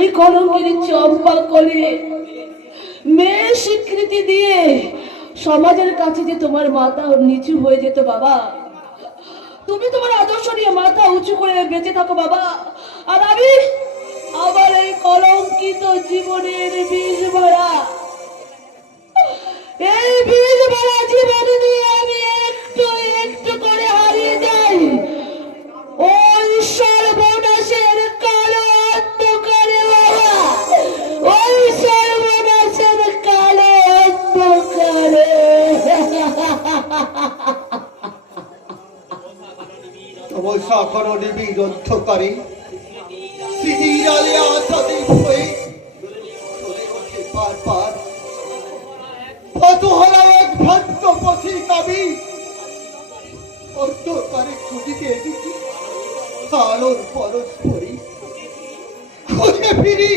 এই কলঙ্কের চম্পা করে মেয়ে স্বীকৃতি দিয়ে সমাজের কাছে যে তোমার মাথা নিচু হয়ে যেত বাবা, তুমি তোমার আদর্শ নিয়ে মাথা উঁচু করে বেঁচে থাকো বাবা। আর আমি আমার এই কলঙ্কিত জীবনের বীজ ভরা, এই বীজ ভরা জীবন নিয়ে আমি একটু একটু করে হারিয়ে যাই ওই সর্বনাশের কালো অন্ধকারে বাবা, ওই সর্বনাশের কালো অন্ধকারে। তমসা করো নিবিড় অন্ধকারে স্মৃতির আলে আশা দীপ হয়ে চলে ওঠে বারবার পথহারা এক ভ্রান্ত পথিক আমি। অন্ধকারে খুঁজিতে এসেছি আলোর পরস্পরই, খুঁজে ফিরি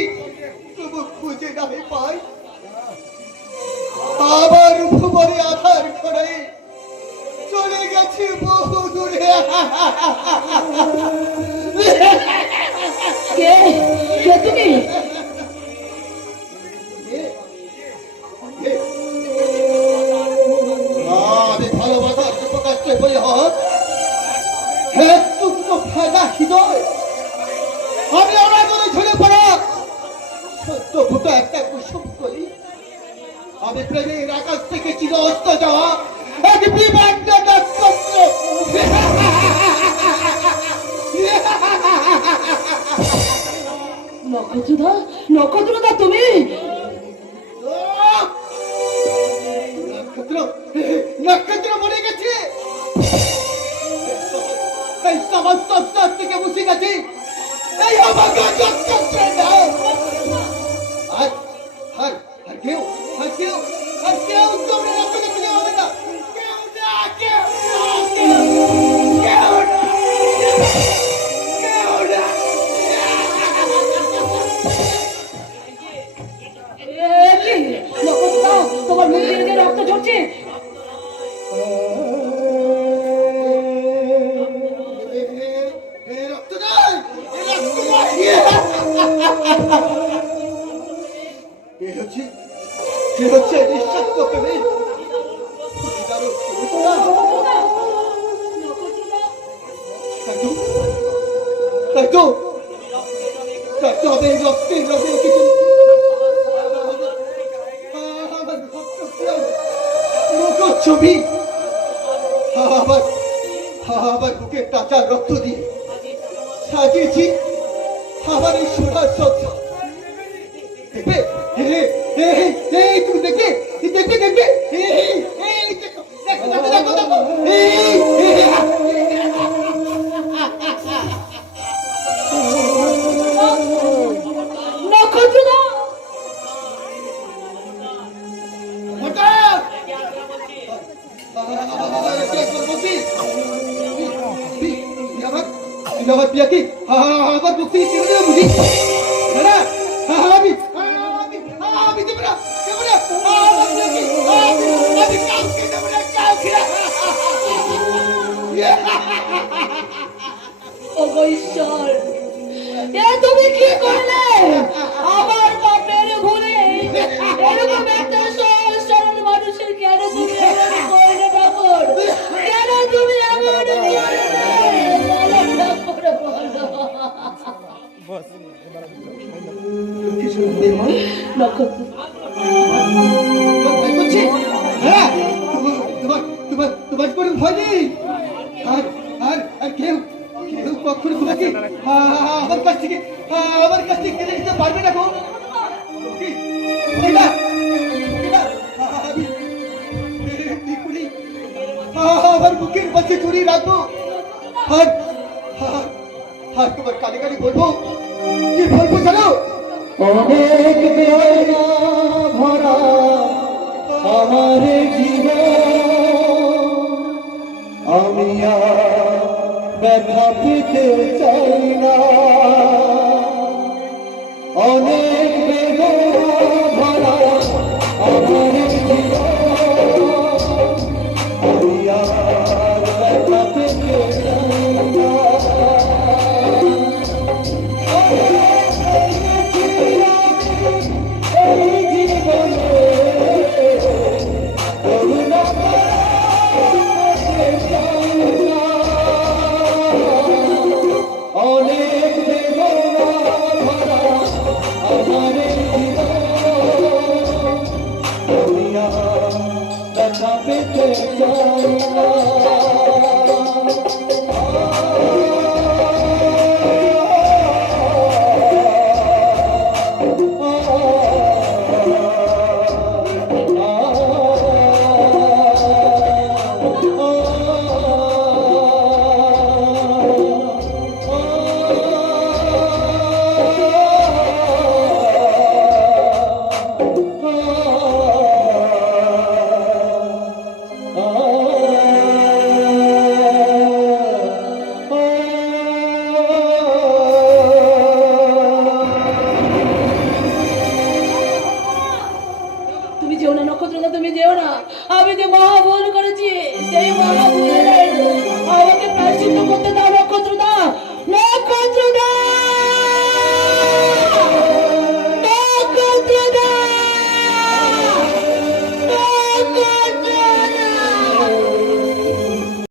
তবু খুঁজে নাই পাই। আবার ভুবনে আধার ঘরে চলে গেছে বহু দূরে। কে কে তুমি? আমি ভালোবাসার প্রকাশে বলি হক ফায়দা হৃদয়, আমি অনাগরে ঝরে পড়া সত্য ভূত একটা কুসুম করি। আমি প্রেমের আকাশ থেকে চির অস্ত যাওয়া এক বিভাগ্য নক্ষত্র। নক্ষত্রদা, নক্ষত্রদা তুমি? নক্ষত্র, নক্ষত্র মরে গেছে, এই সমস্ত স্তর থেকে মুছে গেছে এই অভাগা নক্ষত্রের নাম। আর আর আর কেউ আর কেউ আর কেউ তোমরা নক্ষত্র খুঁজে পাবে না, কেউ না, কেউ না, কেউ কেউ না, কেউ না। নক্ষত্রদা, তোমার মুখ দিয়ে রক্ত ঝরছে। ছবি আবার আবার বুকের কাঁচা রক্ত দিয়ে সাজিয়েছি আমার এই সোনার সংসার। দেখবে তুমি দেখবে দেখবে দেখবে দেখো দেখো দেখো দেখো। নক্ষত্রদা, আমার পিয়াকে আবার মুক্তি ছেড়ে দেবে বুঝি না? আমি আমি দেব না, দেব না, আমার পিয়াকে আমি কাউকে দেব না, কাউকে। ওগো ঈশ্বর, এ তুমি কি করলে? আমার বাপের ভুলে এরকম একটা সহজ সরল মানুষের কেন তুমি এমন করলে ঠাকুর? কেন তুমি এমন করলে? নক্ষত্র, তোমার কোনো ভয় নেই? আর আর আর কেউ কেউ কখনো তোমাকে আমার কাছ থেকে কেড়ে নিতে পারবে না গো। আমার বুকের মাঝে জড়িয়ে রাখবো আর আর তোমার কানে কানে বলবো, কি বলবো জানো? অনেক বেদনা ভরা আমার জীবন, আমি আর ব্যথা পেতে চাই না। অনেক বেদনা ভরা আমার জীবন, আমি আর ব্যথা পেতে চাই না। না, আমি যে মহা ভুল করেছি সেই মহা ভুলের আমাকে প্রায়শ্চিত্ত করতে দাও